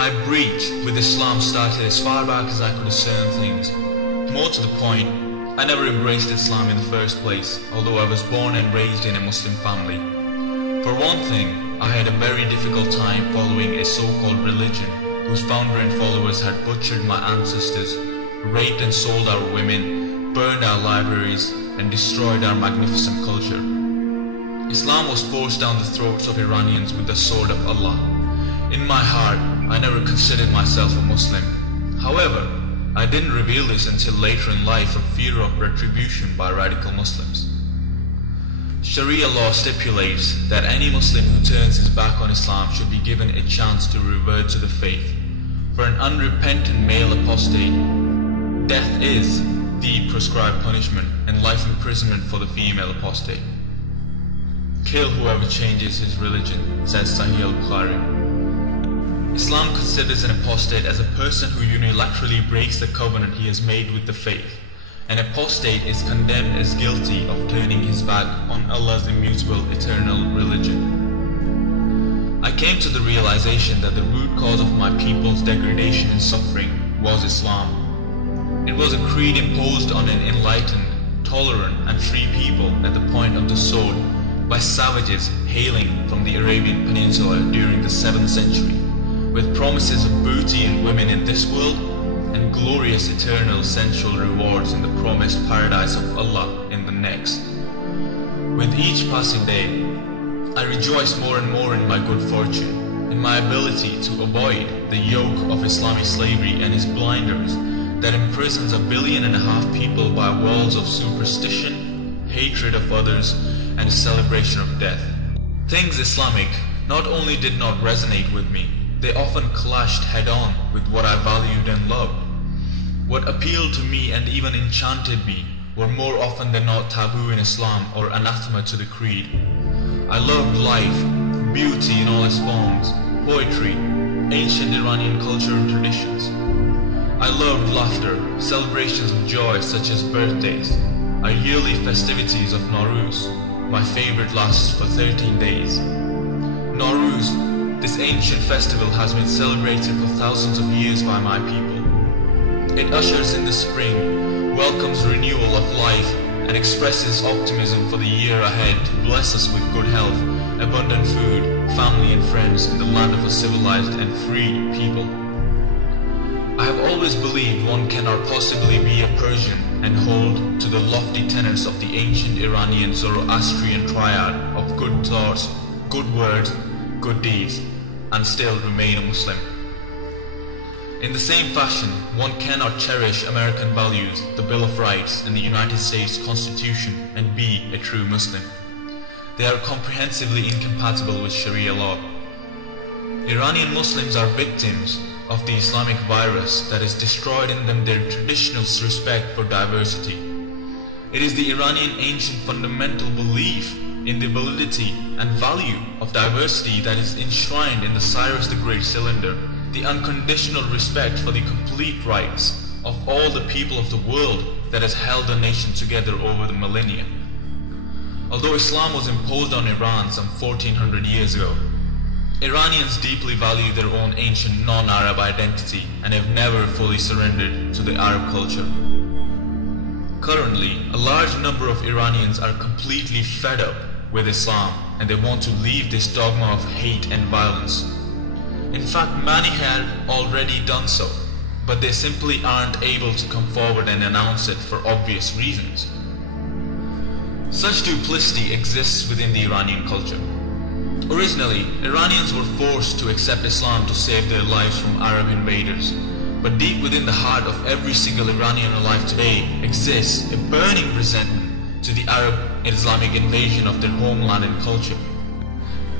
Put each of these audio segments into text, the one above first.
My breach with Islam started as far back as I could discern things. More to the point, I never embraced Islam in the first place, although I was born and raised in a Muslim family. For one thing, I had a very difficult time following a so-called religion whose founder and followers had butchered my ancestors, raped and sold our women, burned our libraries, and destroyed our magnificent culture. Islam was forced down the throats of Iranians with the sword of Allah. In my heart, I never considered myself a Muslim. However, I didn't reveal this until later in life for fear of retribution by radical Muslims. Sharia law stipulates that any Muslim who turns his back on Islam should be given a chance to revert to the faith. For an unrepentant male apostate, death is the prescribed punishment and life imprisonment for the female apostate. Kill whoever changes his religion, says Sahih al-Bukhari. Islam considers an apostate as a person who unilaterally breaks the covenant he has made with the faith. An apostate is condemned as guilty of turning his back on Allah's immutable eternal religion. I came to the realization that the root cause of my people's degradation and suffering was Islam. It was a creed imposed on an enlightened, tolerant and free people at the point of the sword by savages hailing from the Arabian Peninsula during the 7th century, with promises of booty and women in this world and glorious eternal sensual rewards in the promised paradise of Allah in the next. With each passing day, I rejoice more and more in my good fortune, in my ability to avoid the yoke of Islamic slavery and its blinders that imprisons 1.5 billion people by walls of superstition, hatred of others, and a celebration of death. Things Islamic not only did not resonate with me, they often clashed head-on with what I valued and loved. What appealed to me and even enchanted me were more often than not taboo in Islam or anathema to the creed. I loved life, beauty in all its forms, poetry, ancient Iranian culture and traditions. I loved laughter, celebrations of joy such as birthdays, our yearly festivities of Nowruz. My favorite lasts for 13 days. Nowruz, this ancient festival, has been celebrated for thousands of years by my people. It ushers in the spring, welcomes renewal of life, and expresses optimism for the year ahead to bless us with good health, abundant food, family and friends in the land of a civilized and free people. I have always believed one cannot possibly be a Persian and hold to the lofty tenets of the ancient Iranian Zoroastrian triad of good thoughts, good words, good deeds, and still remain a Muslim. In the same fashion, one cannot cherish American values, the Bill of Rights, and the United States Constitution and be a true Muslim. They are comprehensively incompatible with Sharia law. Iranian Muslims are victims of the Islamic virus that has destroyed in them their traditional respect for diversity. It is the Iranian ancient fundamental belief in the validity and value of diversity that is enshrined in the Cyrus the Great Cylinder, the unconditional respect for the complete rights of all the people of the world that has held the nation together over the millennia. Although Islam was imposed on Iran some 1400 years ago, Iranians deeply value their own ancient non-Arab identity and have never fully surrendered to the Arab culture. Currently, a large number of Iranians are completely fed up with Islam and they want to leave this dogma of hate and violence. In fact, many have already done so, but they simply aren't able to come forward and announce it for obvious reasons. Such duplicity exists within the Iranian culture. Originally, Iranians were forced to accept Islam to save their lives from Arab invaders. But deep within the heart of every single Iranian alive today exists a burning resentment to the Arab Islamic invasion of their homeland and culture.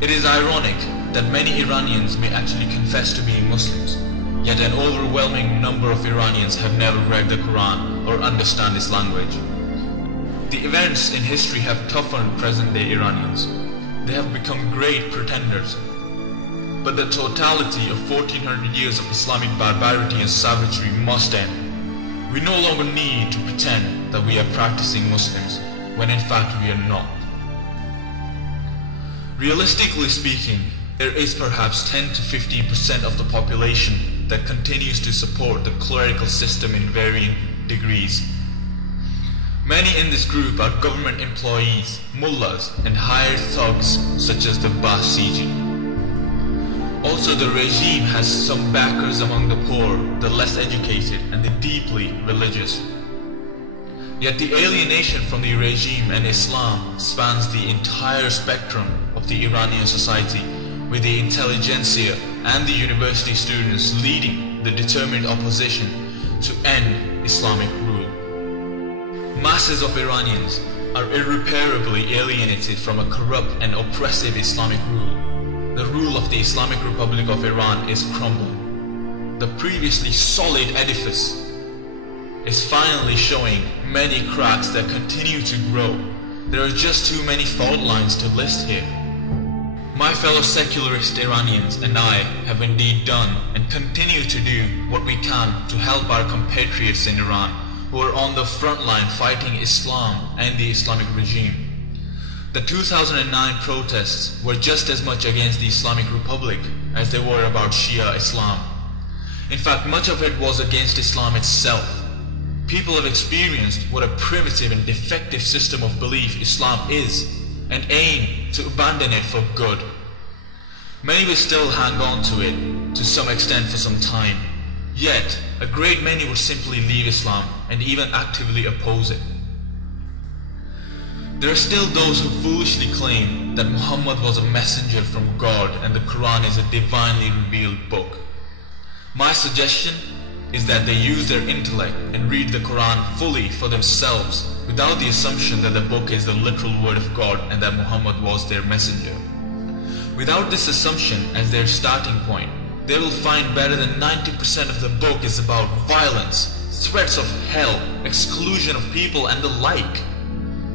It is ironic that many Iranians may actually confess to being Muslims, yet an overwhelming number of Iranians have never read the Quran or understand its language. The events in history have toughened present-day Iranians. They have become great pretenders. But the totality of 1400 years of Islamic barbarity and savagery must end. We no longer need to pretend that we are practicing Muslims, when in fact we are not. Realistically speaking, there is perhaps 10 to 15% of the population that continues to support the clerical system in varying degrees. Many in this group are government employees, mullahs, and hired thugs such as the Basiji. Also, the regime has some backers among the poor, the less educated, and the deeply religious. Yet the alienation from the regime and Islam spans the entire spectrum of the Iranian society, with the intelligentsia and the university students leading the determined opposition to end Islamic rule. Masses of Iranians are irreparably alienated from a corrupt and oppressive Islamic rule. The rule of the Islamic Republic of Iran is crumbling. The previously solid edifice is finally showing many cracks that continue to grow. There are just too many fault lines to list here. My fellow secularist Iranians and I have indeed done and continue to do what we can to help our compatriots in Iran who are on the front line fighting Islam and the Islamic regime. The 2009 protests were just as much against the Islamic Republic as they were about Shia Islam. In fact, much of it was against Islam itself. People have experienced what a primitive and defective system of belief Islam is and aim to abandon it for good. Many will still hang on to it to some extent for some time. Yet, a great many will simply leave Islam and even actively oppose it. There are still those who foolishly claim that Muhammad was a messenger from God and the Quran is a divinely revealed book. My suggestion is that they use their intellect and read the Quran fully for themselves without the assumption that the book is the literal word of God and that Muhammad was their messenger. Without this assumption as their starting point, they will find better than 90% of the book is about violence, threats of hell, exclusion of people, and the like.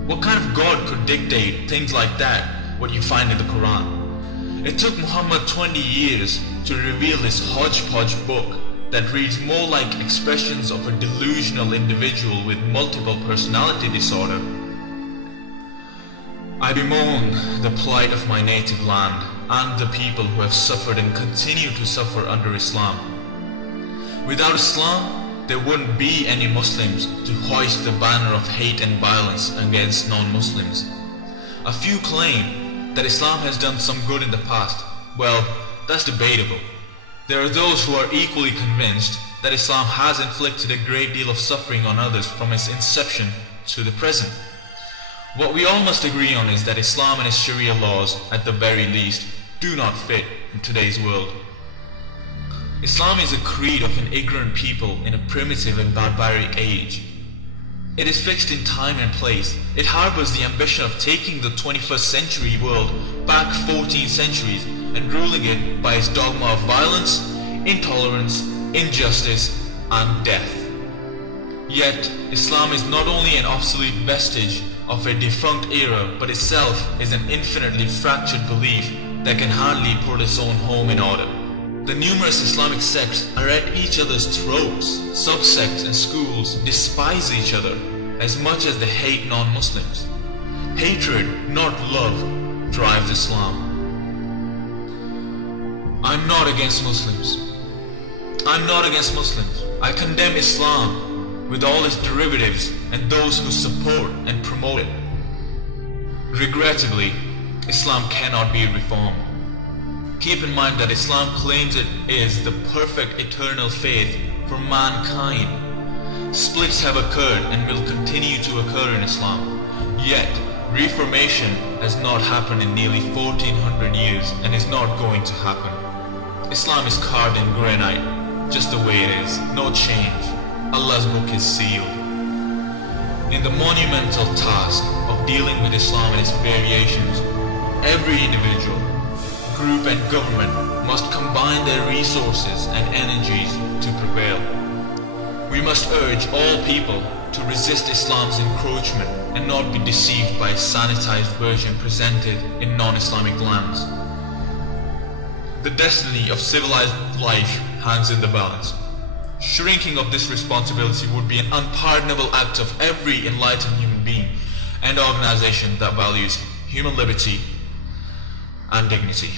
What kind of God could dictate things like that, what you find in the Quran? It took Muhammad 20 years to reveal this hodgepodge book that reads more like expressions of a delusional individual with multiple personality disorder. I bemoan the plight of my native land and the people who have suffered and continue to suffer under Islam. Without Islam, there wouldn't be any Muslims to hoist the banner of hate and violence against non-Muslims. A few claim that Islam has done some good in the past. Well, that's debatable. There are those who are equally convinced that Islam has inflicted a great deal of suffering on others from its inception to the present. What we all must agree on is that Islam and its Sharia laws, at the very least, do not fit in today's world. Islam is a creed of an ignorant people in a primitive and barbaric age. It is fixed in time and place. It harbors the ambition of taking the 21st century world back 14 centuries and ruling it by its dogma of violence, intolerance, injustice, and death. Yet, Islam is not only an obsolete vestige of a defunct era, but itself is an infinitely fractured belief that can hardly put its own home in order. The numerous Islamic sects are at each other's throats. Subsects and schools despise each other as much as they hate non-Muslims. Hatred, not love, drives Islam. I'm not against Muslims. I'm not against Muslims. I condemn Islam with all its derivatives and those who support and promote it. Regrettably, Islam cannot be reformed. Keep in mind that Islam claims it is the perfect eternal faith for mankind. Splits have occurred and will continue to occur in Islam. Yet, reformation has not happened in nearly 1400 years and is not going to happen. Islam is carved in granite, just the way it is, no change. Allah's book is sealed. In the monumental task of dealing with Islam and its variations, every individual, group and government must combine their resources and energies to prevail. We must urge all people to resist Islam's encroachment and not be deceived by a sanitized version presented in non-Islamic lands. The destiny of civilized life hangs in the balance. Shrinking of this responsibility would be an unpardonable act of every enlightened human being and organization that values human liberty and dignity.